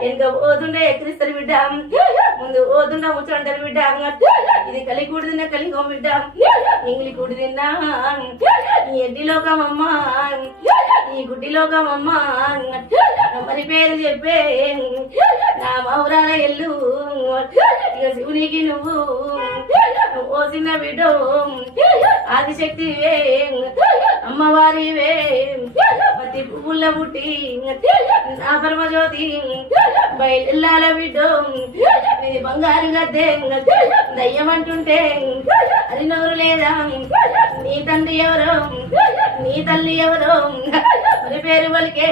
వెనుక పోతుండే ఎక్కిరిస్తారు బిడ్డ, ముందు పోతుండ ముచ్చంటారు బిడ్డ. ఇది కలి కూడి తిన్నా కలిగో బిడ్డ, ఇంగిలి కూడి తిన్నా నీ ఎడ్డి లోకమమ్మా, నీ గుడ్డి లోకమమ్మా. మరి పేరు చెప్పే నా మౌరాల ఎల్లు, ఇక శివునికి నువ్వు ఓ చిన్న బిడ్డ ఆదిశక్తివే అమ్మవారివే, పతి పువ్వుల పుట్టి నా పరమజ్యోతి బయలుల్లాల బిడ్డ. ఇది బంగారు గద్దె దయ్యమంటుంటే అది నోరు లేదా, నీ తండ్రి ఎవరో నీ తల్లి ఎవరో మరి పేరు పలికే